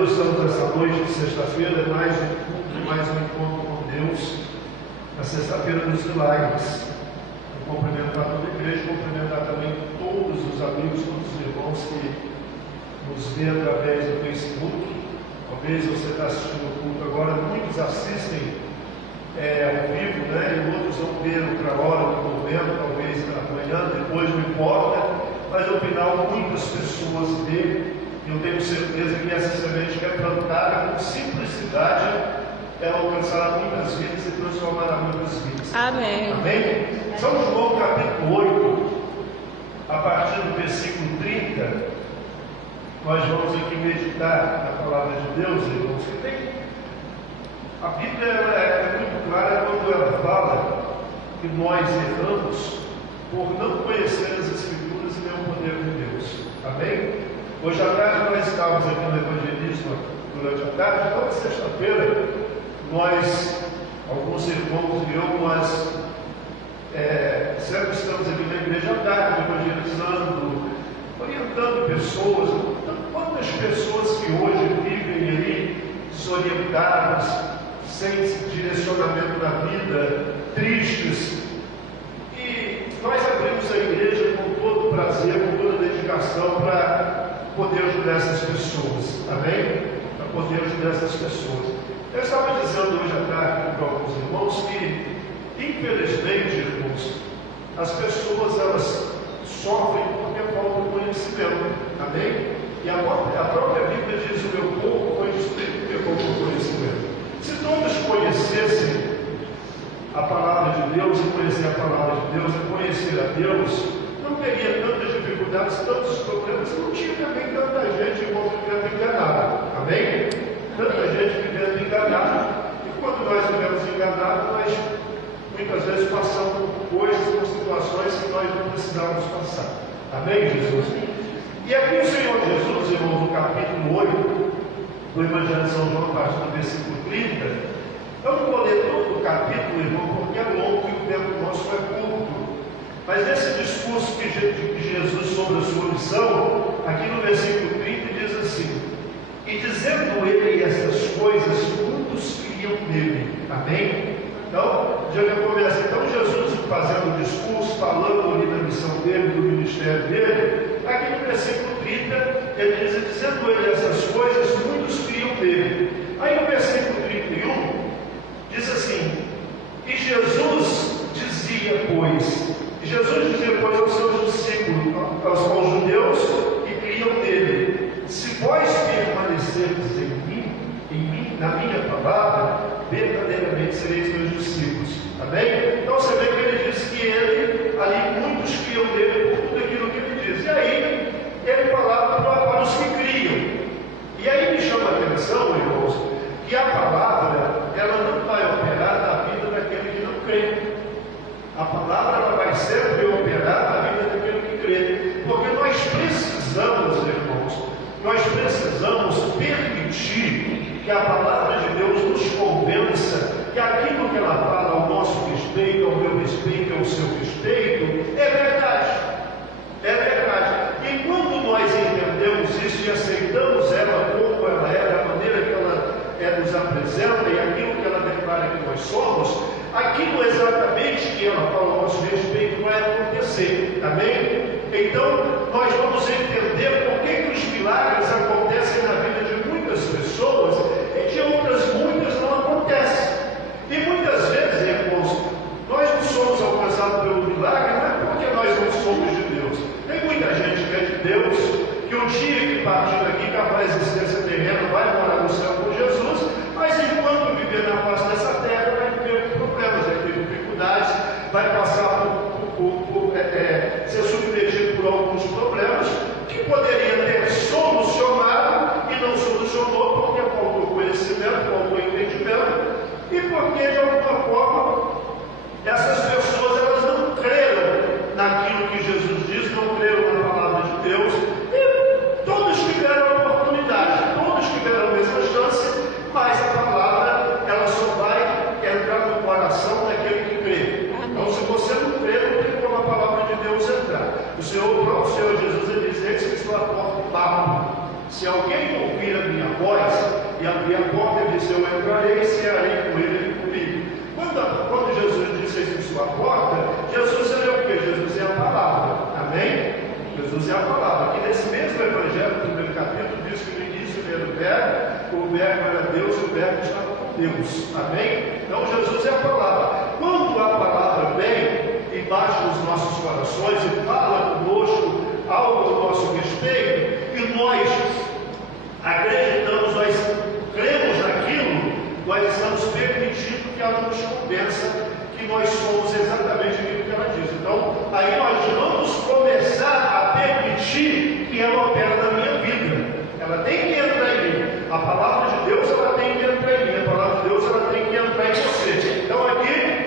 Estamos essa noite de sexta-feira, mais um encontro com Deus, na sexta-feira dos milagres. Eu cumprimentar toda a igreja, cumprimentar também todos os amigos, todos os irmãos que nos vê através do Facebook. Talvez você está assistindo o culto agora, muitos assistem ao vivo, né? E outros vão ver outra hora do momento, talvez amanhã, depois, não importa, mas no final muitas pessoas veem. Eu tenho certeza que essa semente que é plantada com simplicidade, ela alcançará muitas vidas e transformará muitas vidas. Amém. Amém? São João capítulo 8, a partir do versículo 30, nós vamos aqui meditar na palavra de Deus, irmãos. A Bíblia é muito clara quando ela fala que nós erramos por não conhecer as Escrituras e nem o poder de Deus. Amém? Hoje à tarde nós estávamos aqui no evangelismo durante a tarde, toda sexta-feira nós, alguns irmãos e eu, nós sempre estamos aqui na igreja à tarde, evangelizando, orientando pessoas. Quantas pessoas que hoje vivem aí desorientadas, sem direcionamento na vida, tristes, e nós abrimos a igreja com todo prazer, com toda dedicação para poder ajudar essas pessoas, amém? Para poder ajudar essas pessoas. Eu estava dizendo hoje à tarde para alguns irmãos que, infelizmente, irmãos, as pessoas elas sofrem porque falta conhecimento, amém? E a própria Bíblia diz: o meu povo foi destruído porque faltou conhecimento. Se todos conhecessem a palavra de Deus, e conhecer a palavra de Deus, e conhecer a Deus, não teria tantas dificuldades, tantos problemas, não tinha também tanta gente vivendo enganada, amém? Tanta gente vivendo enganada, e quando nós vivemos enganados, nós muitas vezes passamos por coisas, por situações que nós não precisávamos passar, amém, Jesus? E aqui o Senhor Jesus, irmão, no capítulo 8 do Evangelho de São João, a partir do versículo 30, eu não vou ler todo o capítulo, irmão, porque é longo e o tempo nosso é curto. Mas nesse discurso de Jesus sobre a sua missão, aqui no versículo 30 diz assim: e dizendo ele essas coisas, muitos criam nele. Amém? Então, já começa. Então Jesus fazendo o discurso, falando ali da missão dele, do ministério dele. Aqui no versículo 30, ele diz: dizendo ele essas coisas, muitos criam nele. Aí no versículo 31, diz assim: e Jesus dizia, pois aos seus discípulos, aos judeus que criam nele: se vós permanecerdes em mim, na minha palavra, verdadeiramente sereis meus discípulos. Amém? Então você vê que ele diz que ele, ali muitos criam nele por tudo aquilo que ele diz. E aí, ele falava para os que criam. E aí me chama a atenção, irmãos, que a palavra, ela não vai operar na vida daquele que não crê. A palavra ela vai sempre operar na vida daquele que crê, porque nós precisamos, irmãos, permitir que a palavra de Deus nos convença que aquilo que ela fala ao nosso respeito, ao meu respeito, ao seu respeito, é verdade. É verdade. E quando nós entendemos isso e aceitamos ela como ela é, da maneira que ela nos apresenta e aquilo que ela declara que nós somos, aquilo exatamente que ela fala ao nosso respeito vai acontecer, amém? Então, nós vamos entender por que os milagres acontecem na vida de muitas pessoas e de outras muitas não acontecem. E muitas vezes, irmãos, nós não somos alcançados pelo milagre, não é porque nós não somos de Deus. Tem muita gente que é de Deus, que um dia que partir daqui, capaz de existência terrena, vai morar no céu com Jesus, mas enquanto viver na face dessa terra, vai ter problemas, vai ter dificuldades, vai passar ser submetido por alguns problemas que poderia ter solucionado e não solucionou porque faltou conhecimento, faltou entendimento e porque de alguma forma essas pessoas elas não creram naquilo que Jesus diz, não creram na palavra de Deus e todos tiveram a oportunidade, todos tiveram a mesma chance, mas a palavra ela só vai entrar no coração daquele que crê. Então, se você não crê, não tem como a palavra de Deus entrar. O próprio Senhor Jesus ele diz: eis que estou à porta e bato. Se alguém ouvir a minha voz e abri a porta e disse: eu entrarei e cearei com ele e comigo. Quando Jesus disse isso em sua porta, Jesus é o que? Jesus é a palavra. Amém? Jesus é a palavra. Aqui nesse mesmo evangelho, no primeiro capítulo, diz que no início era o verbo era Deus e o verbo estava com Deus. Amém? Então Jesus é a palavra. Quando a palavra vem e bate nos nossos corações e fala conosco algo do nosso respeito, e nós acreditamos, nós cremos naquilo, nós estamos permitindo que ela nos convença que nós somos exatamente aquilo que ela diz. Então, aí nós vamos começar a permitir que ela opere na minha vida. Ela tem que entrar em mim. A palavra de Deus, ela tem que entrar em mim. A palavra de Deus, ela tem que entrar em você. Então, aqui,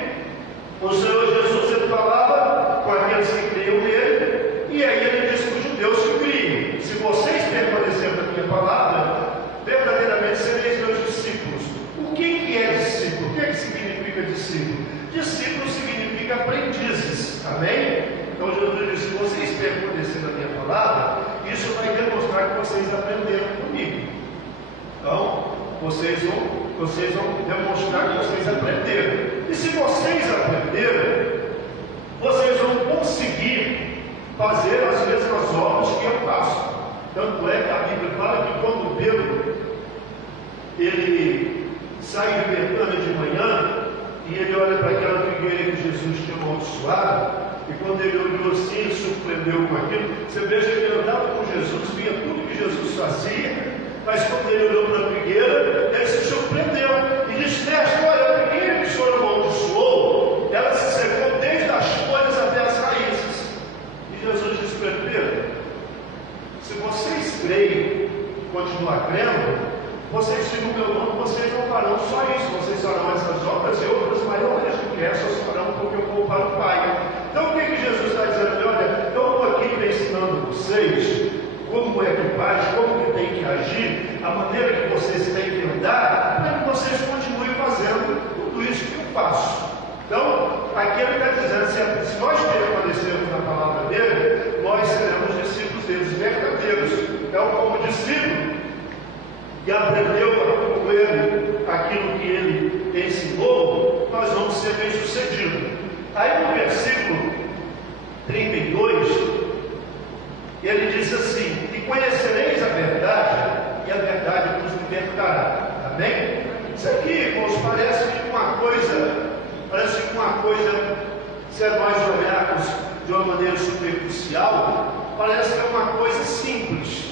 o Senhor Jesus, ele falava com aqueles que criam nele, e aí ele disse para os judeus que criam: se vocês permanecerem na minha palavra, verdadeiramente sereis meus discípulos. O que é discípulo? O que significa discípulo? Discípulo significa aprendizes. Amém? Então Jesus disse: se vocês permanecerem na minha palavra, isso vai demonstrar que vocês aprenderam comigo. Então, vocês vão demonstrar que vocês aprenderam. E se vocês aprenderam, vocês vão conseguir fazer as mesmas obras que eu faço. Tanto é que a Bíblia fala que quando Pedro ele sai de Betânia de manhã e ele olha para aquela figueira que Jesus tinha amaldiçoado, e quando ele olhou assim, ele surpreendeu com aquilo. Você veja que ele andava com Jesus, via tudo que Jesus fazia, mas quando ele olhou para a figueira, ele se surpreendeu e disse: mestre, olha, a figueira que o Senhor amaldiçoou, ela se secou desde as folhas até as raízes. E Jesus disse para Pedro: se vocês creem, continuar crendo, vocês, segundo o meu nome, vocês não farão só isso, vocês farão essas obras e outras maiores do que essas farão, porque eu vou para o Pai. Então o que Jesus está dizendo? Olha, eu estou aqui ensinando vocês como é que faz, como que tem que agir, a maneira que vocês têm que andar, para que vocês continuem fazendo tudo isso que eu faço. Então, aqui ele está dizendo: se nós permanecermos na palavra dele, nós seremos discípulos deles verdadeiros. Então, como discípulo que aprendeu com ele aquilo que ele ensinou, nós vamos ser bem-sucedidos. Aí no versículo 32, ele diz assim: e conhecereis a verdade, e a verdade vos libertará. Amém? Isso aqui, irmãos, parece uma coisa, se nós olharmos de uma maneira superficial, parece que é uma coisa simples.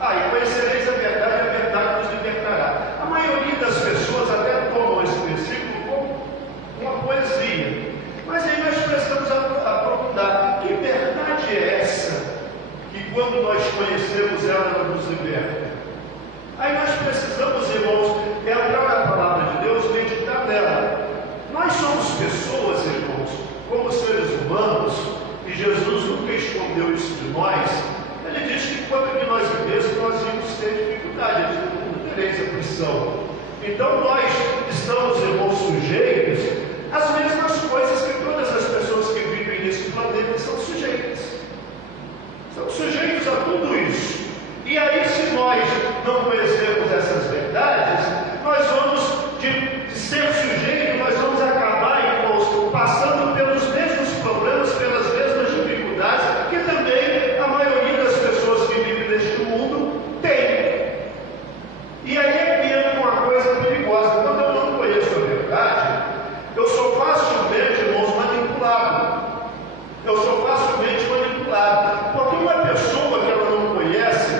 E conhecereis a verdade vos libertará. A maioria das pessoas até tomam esse versículo como uma poesia, mas aí nós precisamos aprofundar. Que verdade é essa que, quando nós conhecemos ela, ela nos liberta? Aí nós precisamos, irmãos, entrar na palavra de Deus, meditar nela. Nós somos pessoas, irmãos, como seres humanos, e Jesus nunca escondeu isso de nós. Ele diz que quando que nós vivêssemos, nós íamos ter dificuldade, ele diz: não tereis aflição. Então nós estamos, irmãos, sujeitos às mesmas coisas que todas as pessoas que vivem nesse planeta são sujeitas. São sujeitos a tudo isso. E aí, se nós não conhecermos essas verdades, nós vamos, de ser sujeito, nós vamos acabar, irmãos, passando pelos mesmos problemas, pelas mesmas dificuldades que também a maioria das pessoas que vivem neste mundo tem. E aí é que entra uma coisa perigosa. Quando eu não conheço a verdade, eu sou facilmente, irmãos, manipulado. Porque uma pessoa que ela não conhece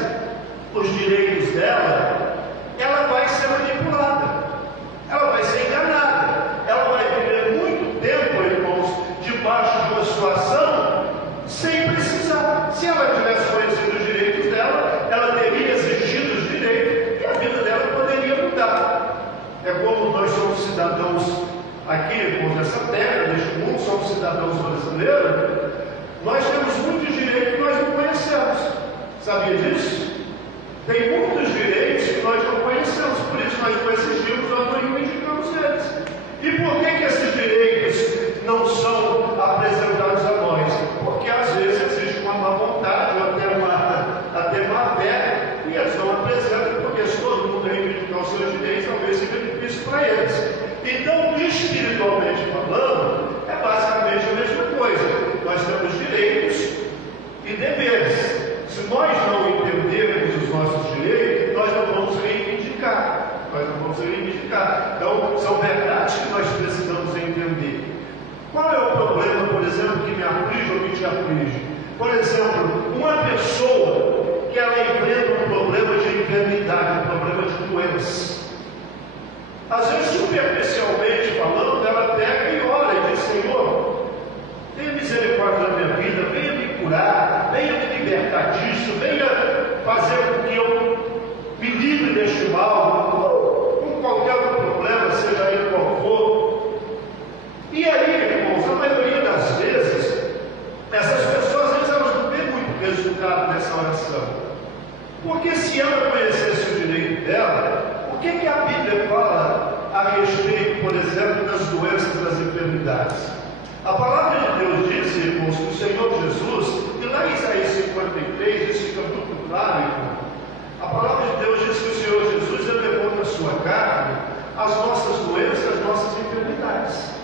os direitos dela, ela vai ser manipulada, ela vai ser enganada, ela vai viver muito tempo, irmãos, debaixo de uma situação sem precisar. Se ela tivesse conhecido os direitos dela, ela teria exigido os direitos e a vida dela poderia mudar. É como nós somos cidadãos aqui, irmãos, nessa terra, neste mundo, somos cidadãos brasileiros, nós temos muitos direitos que nós não conhecemos. Sabia disso? Tem muitos direitos que nós não conhecemos, por isso nós não exigimos ou não reivindicamos eles. E por que esses direitos não são apresentados a nós? Porque às vezes existe uma má vontade ou até má fé, e eles não apresentam, porque se todo mundo reivindicar os vamos reivindicar. Então, são verdades que nós precisamos entender. Qual é o problema, por exemplo, que me aflige ou que te aflige? Por exemplo, uma pessoa que ela enfrenta um problema de enfermidade, um problema de doença. Às vezes, superficialmente falando, ela pega e ora e diz: Senhor, tenha misericórdia da minha vida, venha me curar, venha me libertar disso, venha fazer com que eu me livre deste mal, com qualquer outro problema, seja ele qual for. E aí, irmãos, a maioria das vezes, essas pessoas, às vezes, elas não têm muito resultado nessa oração. Porque se ela conhecesse o direito dela, o que a Bíblia fala a respeito, por exemplo, das doenças, das enfermidades? A palavra de Deus diz, irmãos, que o Senhor Jesus, e lá em Isaías 53, isso fica muito claro, irmão. A palavra de Deus diz que o Senhor Jesus, ele levou na sua carne as nossas doenças, as nossas enfermidades.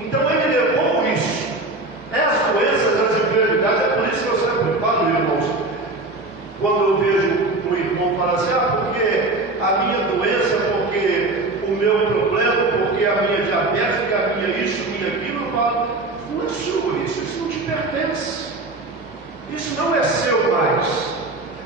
Então ele levou isso. As doenças, as enfermidades, é por isso que eu sempre falo, irmãos, quando eu vejo um irmão falar assim: porque a minha doença, porque o meu problema, porque a minha diabetes, porque a minha isso, minha aquilo, eu falo: não é sua isso não te pertence. Isso não é seu mais.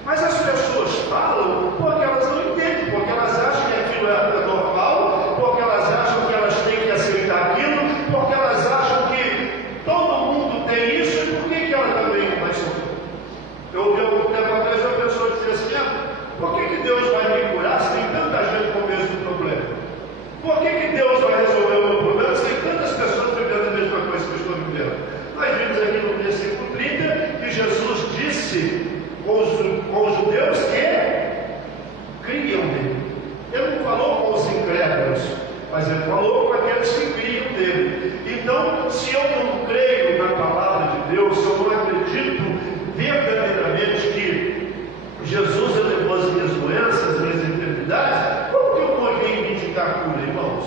Mas as pessoas falam porque elas não entendem, porque elas acham que aquilo é normal, porque elas acham que elas têm que aceitar aquilo, porque elas acham que todo mundo tem isso, e por que ela também não vai sofrer? Eu ouvi algum tempo atrás uma pessoa dizer assim: por que Deus vai me curar se tem tanta gente com o mesmo problema? Por que Deus vai resolver o meu problema se tem tantas pessoas vivendo a mesma coisa que eu estou vivendo? Nós vimos aqui no versículo 30 que Jesus disse com os judeus que criam nele. Ele não falou com os incrédulos, mas ele falou com aqueles que criam nele. Então, se eu não creio na palavra de Deus, se eu não acredito verdadeiramente que Jesus elevou as minhas doenças, as minhas enfermidades, como que eu vou reivindicar a cura, irmãos?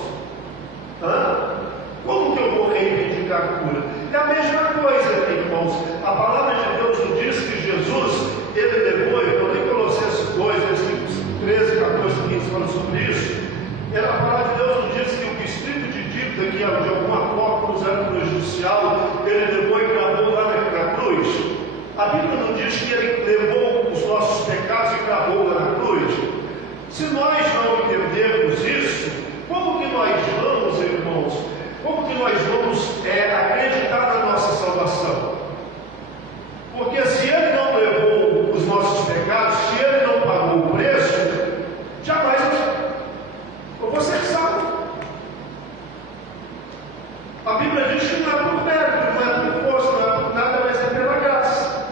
Como que eu vou reivindicar a cura? É a mesma coisa, irmãos. A palavra de Deus nos diz que Jesus, ele levou, eu li Colossenses 2, versículos 13, 14, 15, fala sobre isso. A palavra de Deus nos diz que o distrito de dívida, que de alguma forma nos era prejudicial, ele levou e cravou lá na cruz. A Bíblia não diz que ele levou os nossos pecados e cravou lá na cruz. Se nós não entendermos isso, como que nós vamos, irmãos, como que nós vamos acreditar na nossa salvação? Porque se ele não levou os nossos pecados, se ele não pagou o preço, jamais eu vou ser salvo. A Bíblia diz que não é por mérito, não é por força, não é por nada, mas é pela graça.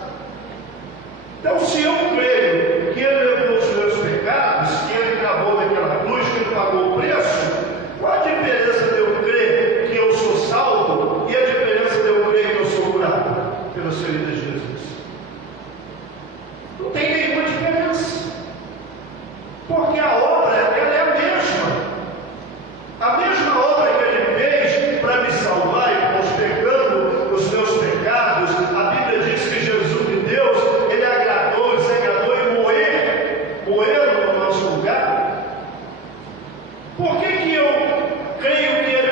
Então, se eu creio que ele levou os meus pecados, que ele cravou naquela cruz, que ele pagou o preço, qual a diferença de eu crer que eu sou salvo e a diferença de eu crer que eu sou curado pelas feridas de Jesus? Não tem nenhuma diferença. Porque a obra, ela é a mesma. A mesma obra que ele fez para me salvar e postergando os meus pecados, a Bíblia diz que Jesus de Deus, ele agradou, desagradou e moeu no nosso lugar. Por que eu creio que ele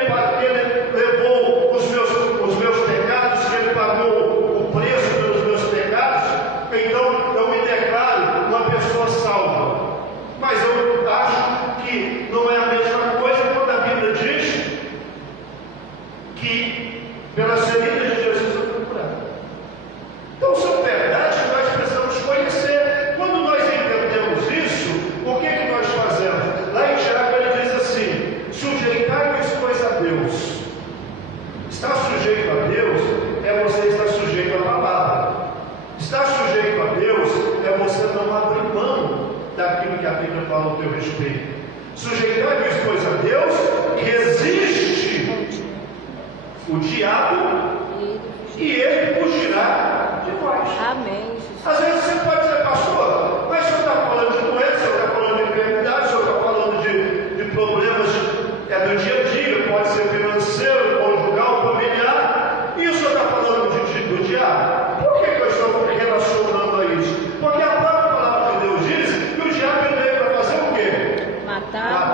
levou os meus pecados, que ele pagou o preço pelos meus pecados? Então eu me declaro uma pessoa salva. Mas eu acho que não é a mesma coisa quando a Bíblia diz que pelas feridas de Jesus eu fui curado. Então são verdades que nós precisamos conhecer. Quando nós entendemos isso, o que nós fazemos? Lá em Tiago ele diz assim: sujeitai-vos, pois, a Deus. Estar sujeito a Deus é você estar sujeito à palavra. Estar sujeito a Deus é você não abrir mão daquilo que a Bíblia fala ao teu respeito. Sujeitai-vos, pois, a Deus, resiste o diabo e ele fugirá de vós. Amém. Às vezes você pode dizer: pastor, mas o senhor está falando de doença, o senhor está falando de enfermidade, o senhor está falando de problemas do dia a dia, pode ser financeiro, conjugal, familiar, e o senhor está falando do diabo. Por que eu estou relacionando a isso? Porque a própria palavra de Deus diz que o diabo veio para fazer o quê? Matar,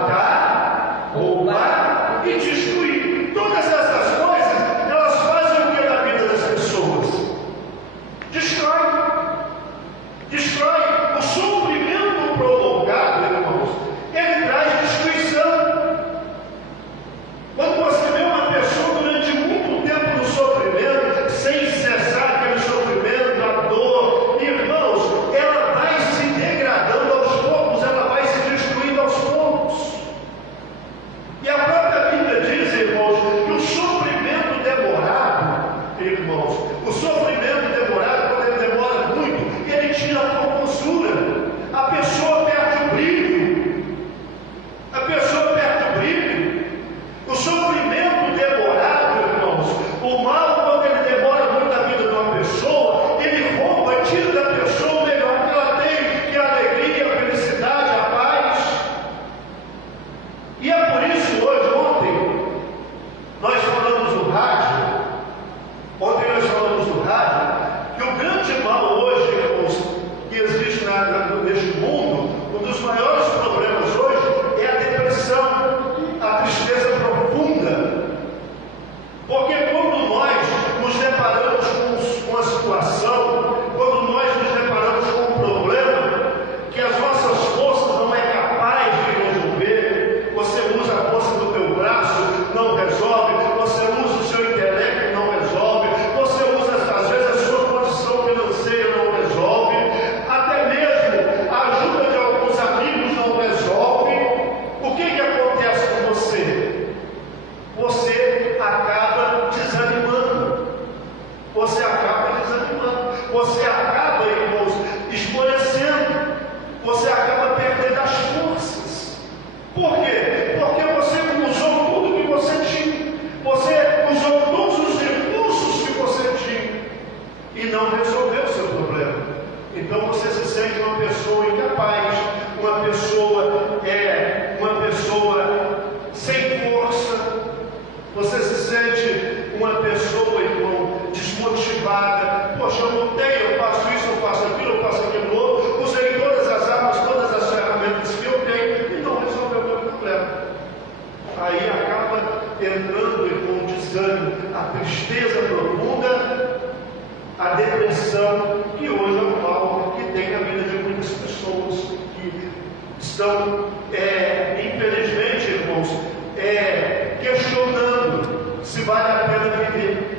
a tristeza profunda, a depressão, que hoje é o mal que tem na vida de muitas pessoas que estão, infelizmente, irmãos, questionando se vale a pena viver.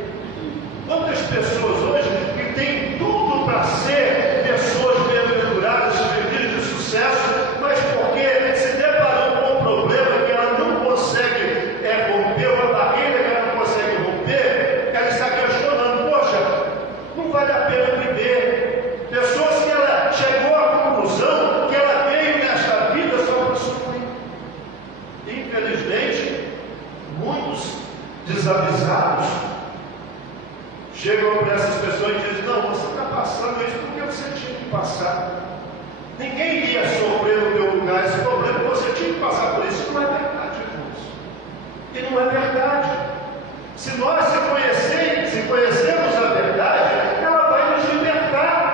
Quantas pessoas hoje que têm tudo para ser pessoas bem-aventuradas, felizes de sucesso, mas porque se deparou com um problema que ela não consegue romper, uma barreira que ela não consegue romper, ela está questionando: poxa, não vale a pena viver. Pessoas que ela chegou à conclusão que ela veio nesta vida só para sofrer. Infelizmente, muitos desavisados chegam para essas pessoas e dizem: não, você está passando isso porque você tinha que passar. Ninguém iria sofrer no teu lugar esse problema, você tinha que passar por isso. Isso não é verdade, irmãos. E não é verdade. Se nós se conhecermos a verdade, ela vai nos libertar.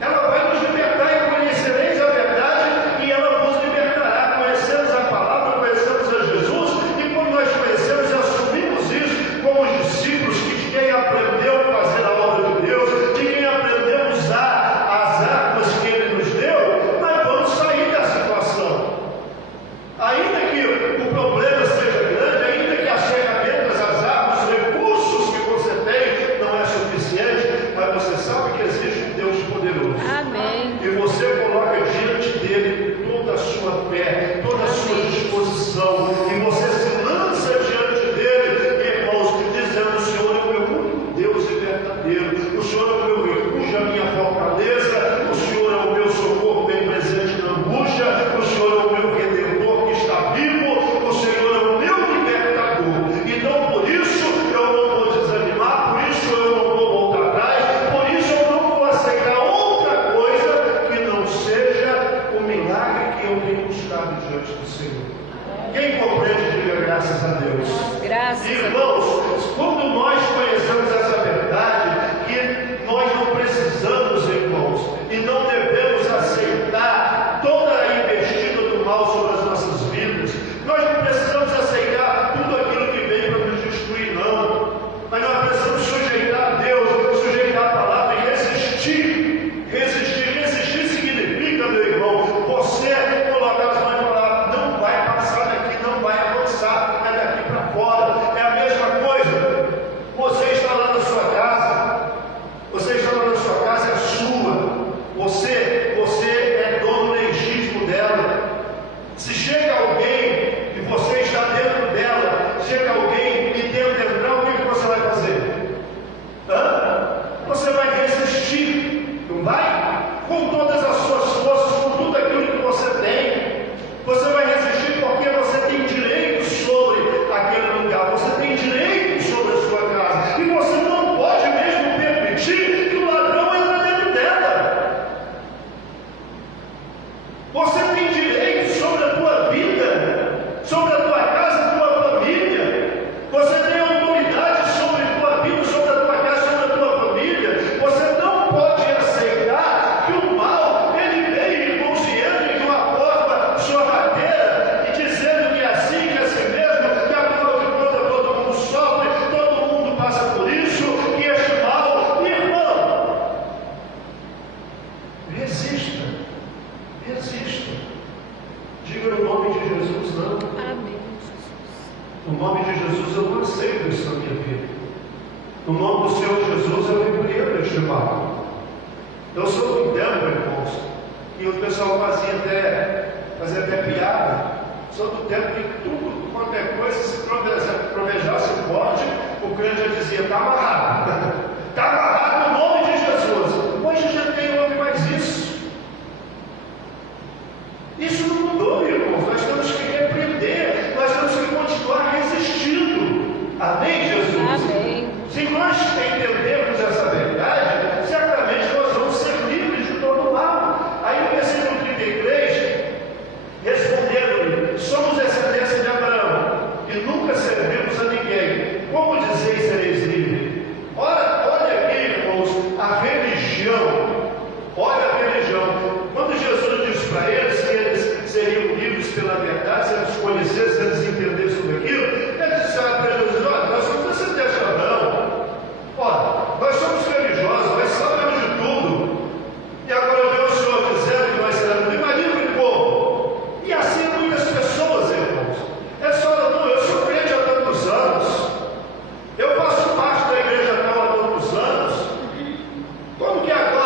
Ela vai nos libertar, e conhecereis a verdade, e ela vos libertará. Conhecemos a palavra, conhecemos a Jesus, e quando nós conhecemos e assumimos isso como os discípulos, que quem aprendeu a fazer a obra de Deus, de quem aprendeu a usar as armas que Ele nos deu, nós vamos sair da situação. Ainda que o problema seja grande, ainda que as ferramentas, as armas, os recursos que você tem não é suficiente, mas você sabe que existe um Deus poderoso. Amém. E você coloca diante dele toda a sua fé, toda a sua disposição, e você se lança diante dele, irmãos, dizendo: o Senhor é o meu único Deus e verdadeiro, o Senhor é o meu refúgio, a minha fortaleza, o Senhor é o meu socorro bem presente na angústia, o Senhor é o meu redentor que está vivo, o Senhor é o meu libertador. Então, por isso eu não vou desanimar, por isso eu não vou voltar atrás, por isso eu não vou aceitar outra coisa que não seja o milagre que eu tenho buscado diante do Senhor. Quem compreende, diga graças a Deus. Graças a Deus. Irmãos, quando nós conhecemos essa verdade, que nós não precisamos, irmãos, e não devemos aceitar toda a investida do mal sobre as nossas vidas, nós não precisamos aceitar tudo aquilo que vem para nos destruir, não. Mas nós precisamos sujeitar a Deus, sujeitar a palavra e resistir. Resistir significa, meu irmão, você colocar as mãos e falar: não vai passar daqui, não vai avançar, é daqui para fora. É a mesma coisa. Você está lá na sua casa, é sua. Você é dono legítimo dela. Se chega alguém e você está dentro dela, chega alguém e tenta entrar, o que você vai fazer? Você vai resistir, não vai? Com todas as suas forças, com tudo aquilo que você tem. Você vai resistir porque você tem direito sobre aquele lugar, você tem direito sobre a sua casa, e você não pode mesmo permitir que o ladrão entre dentro dela. Você tem direito sobre a tua vida, sobre a tua casa, a tua família. Você tem autoridade sobre a tua vida, sobre a tua casa, sobre a tua família. Você não pode aceitar que o mal, ele vem, irmãos, e entra de uma forma sorrateira, e dizendo que é assim mesmo, que afinal de contas todo mundo sofre, todo mundo passa por isso, que este mal, irmão, resista. Diga no nome de Jesus: não. Amém, Jesus. No nome de Jesus eu não aceito isso na minha vida. No nome do Senhor Jesus eu repreendo este mal. Eu sou do tempo, irmãos, e o pessoal fazia até piada. Sou do tempo que tudo, qualquer coisa, se trovejasse forte, o crente já dizia: está amarrado. Está amarrado no nome de Jesus. Hoje já nem ouve mais isso. Isso não